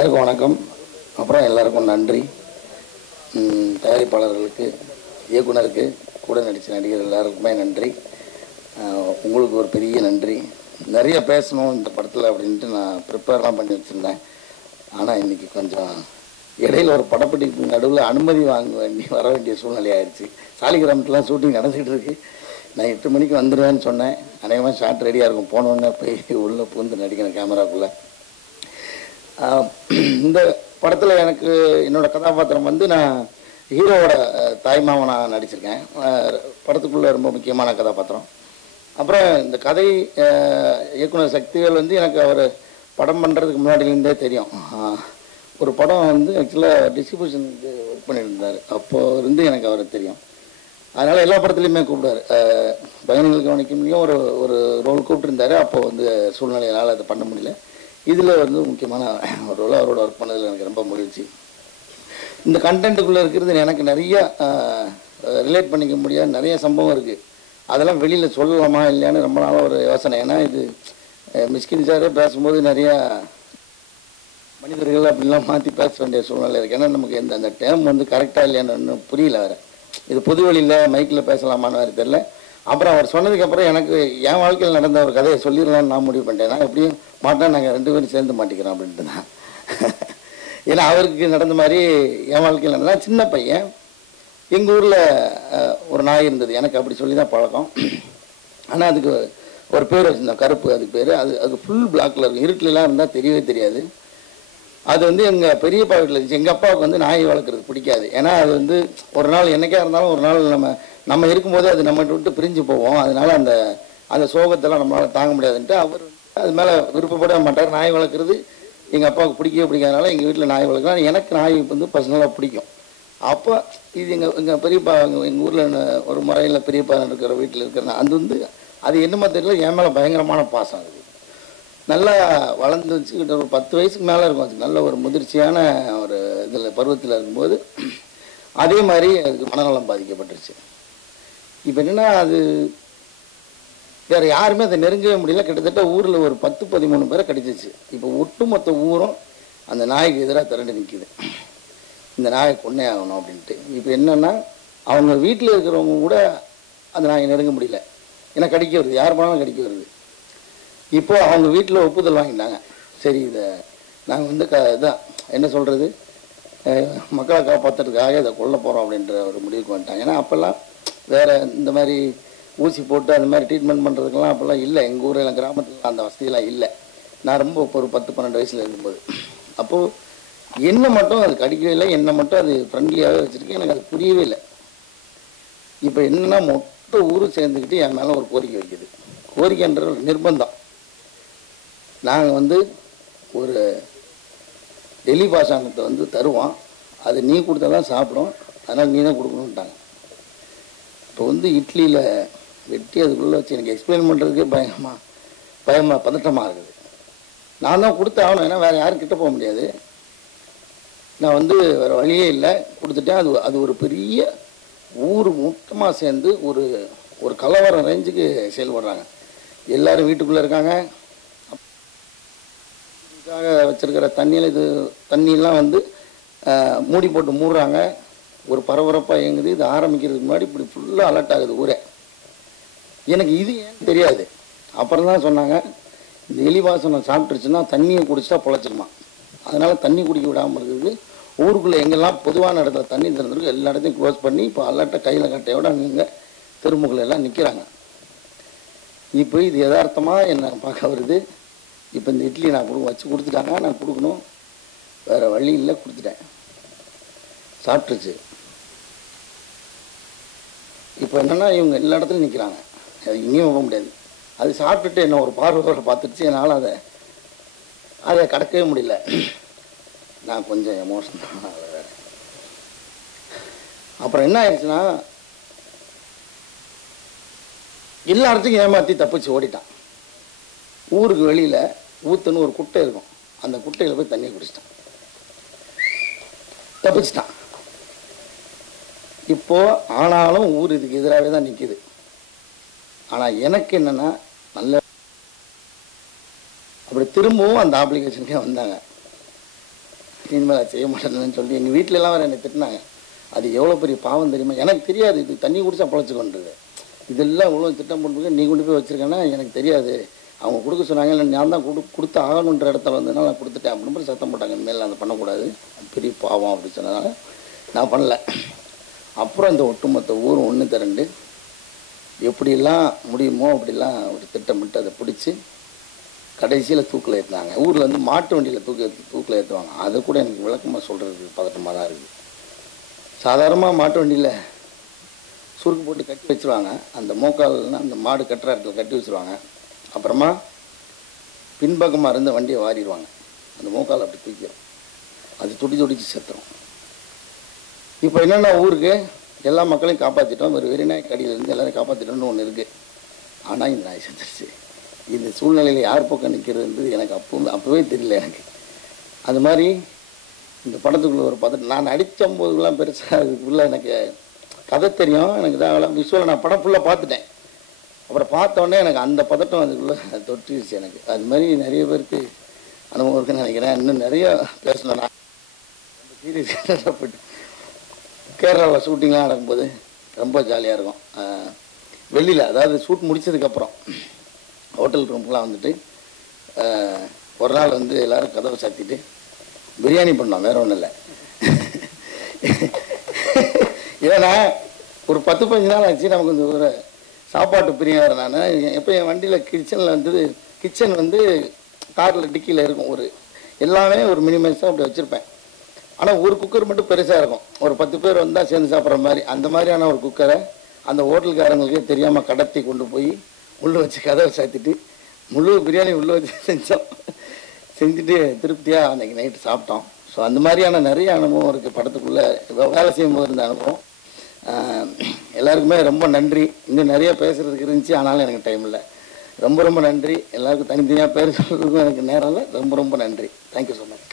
எல்லாருக்கும் வணக்கம். அப்புறம் எல்லாருக்கும் நன்றி. தயாரிப்பாளர்களுக்கு, இயக்குனருக்கு, கூட நடித்த நடிகர் எல்லாருக்குமே நன்றி. உங்களுக்கு ஒரு பெரிய நன்றி. நிறைய பேசணும் இந்த படத்தில் அப்படின்ட்டு நான் ப்ரிப்பேர்லாம் பண்ணி வச்சுருந்தேன். ஆனால் இன்றைக்கி கொஞ்சம் இடையில் ஒரு படப்பிடிப்பு நடுவில் அனுமதி வர வேண்டிய சூழ்நிலை ஆயிடுச்சு. சாலிகிராமத்துலாம் ஷூட்டிங் நடந்துகிட்டு இருக்கு. நான் 8 மணிக்கு வந்துடுவேன்னு சொன்னேன். அநேகமாக ஷார்ட் ரெடியாக இருக்கும். போனோடனே போய் உள்ளே பூந்து நடிக்கிறேன் கேமராக்குள்ளே. இந்த படத்தில் எனக்கு என்னோடய கதாபாத்திரம் வந்து நான் ஹீரோவோட தாய்மாமனாக நடிச்சிருக்கேன். படத்துக்குள்ளே ரொம்ப முக்கியமான கதாபாத்திரம். அப்புறம் இந்த கதை இயக்குனர் சக்திவேல் வந்து எனக்கு அவர் படம் பண்ணுறதுக்கு முன்னாடிலேருந்தே தெரியும். ஒரு படம் வந்து ஆக்சுவலாக டிஸ்ட்ரிபியூஷனுக்கு ஒர்க் பண்ணியிருந்தார். அப்போது இருந்து எனக்கு அவரை தெரியும். அதனால் எல்லா படத்துலையுமே கூப்பிடுவார். பயணிகள் கவனிக்கும் ஒரு ரோல் கூப்பிட்டுருந்தார். அப்போது வந்து சூழ்நிலையினால் அதை பண்ண முடியல. இதில் வந்து முக்கியமான ஒரு ரோல் அவரோட ஒர்க் பண்ணதில் எனக்கு ரொம்ப மகிழ்ச்சி. இந்த கண்டென்ட்டுக்குள்ளே இருக்கிறது எனக்கு நிறையா ரிலேட் பண்ணிக்க முடியாத நிறைய சம்பவம் இருக்குது. அதெல்லாம் வெளியில் சொல்லலாமா இல்லையான்னு ரொம்ப நாளாக ஒரு யோசனை. ஏன்னா இது மிஸ்கின் சாரே பேசும்போது நிறையா மனிதர்கள் அப்படிலாம் மாற்றி பேச வேண்டிய சூழ்நிலை இருக்குது. ஏன்னா நமக்கு அந்த டேம் வந்து கரெக்டாக இல்லையான்னு ஒன்றும் புரியல. வேறு இது பொது வழியில் மைக்கில் பேசலாமான்னு வேறு தெரில. அப்புறம் அவர் சொன்னதுக்கப்புறம் எனக்கு என் வாழ்க்கையில் நடந்த ஒரு கதையை சொல்லிடலான்னு நான் முடிவு பண்ணிட்டேன். நான் எப்படியும் மாட்டேன், நாங்கள் 2 பேரும் சேர்ந்து மாட்டிக்கிறோம் அப்படின்ட்டு தான். ஏன்னா அவருக்கு நடந்த மாதிரி என் வாழ்க்கையில் நடந்தால் சின்ன பையன் எங்கள் ஊரில் ஒரு நாய் இருந்தது. எனக்கு அப்படி சொல்லி தான் பழக்கம். ஆனால் அதுக்கு ஒரு பேர் வச்சுருந்தோம், கருப்பு. அதுக்கு பேர் அது ஃபுல் பிளாக்கில் இருக்கும். இருட்டிலலாம் இருந்தால் தெரியவே தெரியாது. அது வந்து எங்கள் பெரியப்பா வீட்டில் இருந்துச்சு. எங்கள் அப்பாவுக்கு வந்து நாய் வளர்க்குறது பிடிக்காது. ஏன்னா அது வந்து ஒரு நாள் என்றைக்கா இருந்தாலும் ஒரு நாள் நம்ம இருக்கும்போது அது நம்ம விட்டு பிரிஞ்சு போவோம். அதனால் அந்த சோகத்தெல்லாம் நம்மளால் தாங்க முடியாதுன்ட்டு அவர் அது மேலே விருப்பப்பட மாட்டார். நாய் வளர்க்குறது எங்கள் அப்பாவுக்கு பிடிக்கவே பிடிக்காதனால எங்கள் வீட்டில் நாய் வளர்க்கலாம். எனக்கு நாய் வந்து பர்சனலாக பிடிக்கும். அப்போ இது எங்கள் பெரியப்பா எங்கள் ஊரில் ஒரு முறையில் பெரியப்பா இருக்கிற வீட்டில் இருக்கிற அது வந்து அது என்னமோ தெரியல, என் மேலே பயங்கரமான பாசம். அது நல்லா வளர்ந்து வச்சுக்கிட்ட ஒரு 10 வயசுக்கு மேலே இருக்கும். அது நல்ல ஒரு முதிர்ச்சியான ஒரு இதில் பருவத்தில் இருக்கும்போது அதே மாதிரி அதுக்கு மனநலம் பாதிக்கப்பட்டுருச்சு. இப்போ என்னென்னா அது வேறு யாருமே அதை நெருங்கவே முடியல. கிட்டத்தட்ட ஊரில் ஒரு 10-13 பேரை கடிச்சிச்சு. இப்போ ஒட்டுமொத்த ஊரும் அந்த நாய்க்கு எதிராக திரண்டு நிற்கிது. இந்த நாயை கொன்னே ஆகணும் அப்படின்ட்டு. இப்போ என்னென்னா அவங்க வீட்டில் இருக்கிறவங்க கூட அந்த நாயை நெருங்க முடியல. ஏன்னா கடிக்க வருது, யார் போனாலும் கடிக்க வருது. இப்போது அவங்க வீட்டில் ஒப்புதல் வாங்கிட்டாங்க. சரி இதை நாங்கள் வந்து இதான் என்ன சொல்கிறது, மக்களை காப்பாற்றுறதுக்காக இதை கொல்ல போகிறோம் அப்படின்ற ஒரு முடிவுக்கு வந்துட்டாங்க. ஏன்னா அப்போல்லாம் வேறு இந்த மாதிரி ஊசி போட்டு அந்த மாதிரி ட்ரீட்மெண்ட் பண்ணுறதுக்கெல்லாம் அப்போல்லாம் இல்லை. எங்கள் ஊரில் கிராமத்தில் அந்த வசதியெல்லாம் இல்லை. நான் ரொம்ப ஒரு 10-12 வயசில் இருக்கும்போது. அப்போது என்னை மட்டும் அது கடிக்கவே இல்லை, என்னை மட்டும் அது ஃப்ரெண்ட்லியாகவே வச்சுருக்கு. எனக்கு அது புரியவே இல்லை. இப்போ என்னென்னா மொத்த ஊரும் சேர்ந்துக்கிட்டு என் மேலே ஒரு கோரிக்கை வைக்குது. கோரிக்கைன்ற ஒரு நிர்பந்தம். நாங்கள் வந்து ஒரு டெல்லி பாஷாணத்தை வந்து தருவோம், அது நீ கொடுத்தா தான் சாப்பிடும், அதனால் நீ தான் கொடுக்கணுன்ட்டாங்க. இப்போ வந்து இட்லியில் வெட்டி அதுக்குள்ளே வச்சு எனக்கு எக்ஸ்பிளைன் பண்ணுறதுக்கே பதட்டமாக இருக்குது. நான் தான் கொடுத்து ஆகணும், ஏன்னா வேறு யாரும் கிட்ட போக முடியாது. நான் வந்து வேறு வழியே இல்லை, கொடுத்துட்டேன். அது ஒரு பெரிய ஊர் மொத்தமாக சேர்ந்து ஒரு கலவரம் ரேஞ்சுக்கு செயல்படுறாங்க. எல்லோரும் வீட்டுக்குள்ளே இருக்காங்க. வச்சிருக்கிற தண்ணியெல்லாம் வந்து மூடி போட்டு மூடுறாங்க. ஒரு பரபரப்பாக இயங்குது. இது ஆரம்பிக்கிறதுக்கு முன்னாடி இப்படி ஃபுல்லாக அலர்ட் ஆகுது ஊரே. எனக்கு இது ஏன்னு தெரியாது. அப்புறம் தான் சொன்னாங்க, இந்த எலி வாசனை சாப்பிட்டுருச்சுன்னா தண்ணியை குடிச்சிட்டா பொழைச்சிருமா, அதனால் தண்ணி குடிக்க விடாமல் இருக்குது. ஊருக்குள்ளே எங்கெல்லாம் பொதுவான இடத்துல தண்ணி திறந்துருக்கு எல்லா இடத்தையும் க்ளோஸ் பண்ணி இப்போ அலர்ட்டை கையில் கட்டையோடு அங்கங்கே தெருமுகளை எல்லாம் நிற்கிறாங்க. இப்போ இது யதார்த்தமாக என்ன பார்க்க வருது. இப்போ இந்த இட்லி நான் வச்சு கொடுத்துட்டாங்க, நான் கொடுக்கணும், வேறு வழி இல்லை, கொடுத்துட்டேன். சாப்பிட்டுருச்சு. இப்போ என்னென்னா இவங்க எல்லா இடத்துலையும் நிற்கிறாங்க. அது இங்கேயும் போக முடியாது. அது சாப்பிட்டுட்டு என்ன ஒரு பார்வையோடு பார்த்துருச்சு. என்னால் அதை கடக்கவே முடியல. நான் கொஞ்சம் எமோஷனல். அப்புறம் என்ன ஆயிடுச்சுன்னா எல்லா இடத்துக்கும் ஏமாற்றி தப்பிச்சு ஓடிட்டான். ஊருக்கு வெளியில் ஊத்துன்னு ஒரு குட்டை இருக்கும், அந்த குட்டையில் போய் தண்ணியை குடிச்சிட்டான், தப்பிச்சிட்டான். இப்போது ஆனாலும் ஊர் இதுக்கு எதிராகவே தான் நிற்கிது. ஆனால் எனக்கு என்னென்னா நல்ல அப்படி திரும்பவும் அந்த அப்ளிகேஷனுக்கே வந்தாங்க. இனிமேல் அதை செய்ய மாட்டேன்னு சொல்லி எங்கள் வீட்டிலலாம் வேறு என்னை திட்டினாங்க. அது எவ்வளோ பெரிய பாவம் தெரியுமா? எனக்கு தெரியாது இது தண்ணி குடிச்சா பொழைச்சிக்கொண்டிருக்கு. இதெல்லாம் இவ்வளோ திட்டம் பண்ணுறது நீ கொண்டு போய் வச்சுருக்கேன்னா எனக்கு தெரியாது. அவங்க கொடுக்க சொன்னாங்க, இல்லை நான் தான் கொடுத்து ஆகணுன்ற இடத்துல வந்ததுனால நான் கொடுத்துட்டேன் அப்படின்னு போய் சத்தம் போட்டாங்க. இனிமேல் அதை பண்ணக்கூடாது, பெரிய பாவம் அப்படின்னு சொன்னதுனால நான் பண்ணல. அப்புறம் இந்த ஒட்டுமொத்த ஊரும் ஒன்று திரண்டு எப்படிலாம் முடியுமோ அப்படிலாம் ஒரு திட்டமிட்டு அதை பிடிச்சி கடைசியில் தூக்கில் ஏற்றினாங்க. ஊரில் வந்து மாட்டு வண்டியில் தூக்கில் ஏற்றுவாங்க. அதை கூட எனக்கு விளக்கமாக சொல்கிறதுக்கு பதட்டமாக தான் இருக்குது. சாதாரணமாக மாட்டு வண்டியில் சுருக்கு போட்டு கட்டி வச்சுருவாங்க. அந்த மோக்கால்னால் அந்த மாடு கட்டுற இடத்துல கட்டி வச்சுருவாங்க. அப்புறமா பின்பக்கமாக இருந்த வண்டியை வாரிடுவாங்க. அந்த மோக்கால் அப்படி தூக்கிடும். அது துடிச்சு செத்துரும். இப்போ என்னென்னா ஊருக்கு எல்லா மக்களையும் காப்பாற்றிட்டோம், ஒரு வெறிநாய் கடியிலேருந்து எல்லோரும் காப்பாற்றிட்டோம்னு ஒன்று இருக்குது. ஆனால் இந்த நாய் செத்துருச்சு. இந்த சூழ்நிலையில் யார் பக்கம் நிற்கிறதுன்றது எனக்கு அப்போவே தெரியல எனக்கு. அது மாதிரி இந்த படத்துக்குள்ளே ஒரு பதட்டம். நான் நடித்த போதுலாம் பெருசாக அதுக்குள்ளே எனக்கு கதை தெரியும், எனக்கு தான் விஷுவல். நான் படம் ஃபுல்லாக பார்த்துட்டேன். அப்புறம் பார்த்தோன்னே எனக்கு அந்த பதட்டம் அதுக்குள்ளே தொட்டுருச்சு எனக்கு. அது மாதிரி நிறைய பேருக்கு அனுபவம் இருக்குன்னு நினைக்கிறேன். இன்னும் நிறைய பேசணும். நான் சீரியஸ் போய்ட்டு கேரளாவில் ஷூட்டிங்லாம் நடக்கும்போது ரொம்ப ஜாலியாக இருக்கும். வெளியில் அதாவது ஷூட் முடித்ததுக்கப்புறம் ஹோட்டல் ரூம்லாம் வந்துட்டு ஒரு நாள் வந்து எல்லோரும் கதவை சாத்திட்டு பிரியாணி பண்ணோம். வேறு ஒன்றும் இல்லை. ஏன்னா ஒரு 10-15 நாள் ஆச்சு நமக்கு இந்த ஒரு சாப்பாட்டு பிரியாணி. நான் எப்போ என் வண்டியில் கிச்சனில் வந்தது, கிச்சன் வந்து காரில் டிக்கியில் இருக்கும். ஒரு எல்லாமே ஒரு மினிமைஸாக அப்படி வச்சுருப்பேன். ஆனால் ஒரு குக்கர் மட்டும் பெருசாக இருக்கும். ஒரு 10 பேர் வந்தால் சேர்ந்து சாப்பிட்ற மாதிரி. அந்த மாதிரியான ஒரு குக்கரை அந்த ஹோட்டல்காரங்களுக்கே தெரியாமல் கடத்தி கொண்டு போய் உள்ளே வச்சு கதவை சாத்திட்டு முழு பிரியாணி உள்ளே வச்சு செஞ்சுட்டு திருப்தியாக அன்றைக்கி நைட்டு சாப்பிட்டோம். ஸோ அந்த மாதிரியான நிறைய அனுபவம் இருக்குது படத்துக்குள்ளே வேலை செய்யும்போது இருந்த அனுபவம். எல்லாருக்குமே ரொம்ப நன்றி. இன்னும் நிறைய பேசுகிறதுக்கு இருந்துச்சு, ஆனாலும் எனக்கு டைம் இல்லை. ரொம்ப நன்றி. எல்லாருக்கும் தனித்தனியாக பேர் சொல்கிறதுக்கும் எனக்கு நேரம் இல்லை. ரொம்ப நன்றி. Thank you so much.